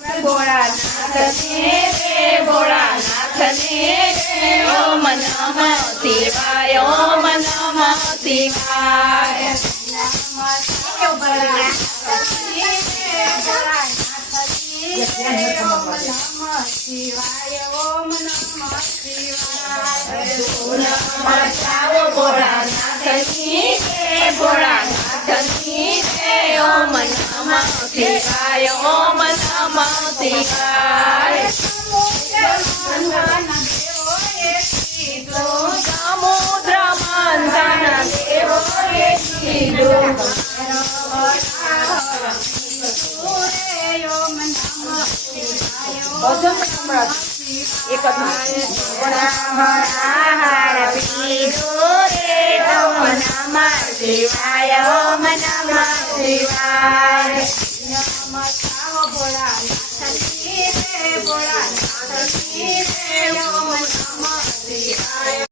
ભોળાનાથને રે ભોળાનાથને રે ઓમ નમઃ શિવાય ઓમ નમઃ શિવાય ભોળાનાથની રે ભોળાનાથની રે ઓમ નમઃ શિવાય ઓમ નમઃ શિવાય સમુદ્ર મંથન દેવોએ કીધું એક શિવાય ઓમ નમઃ શિવાય ભોળાનાથની રે ભોળાનાથની રે ઓમ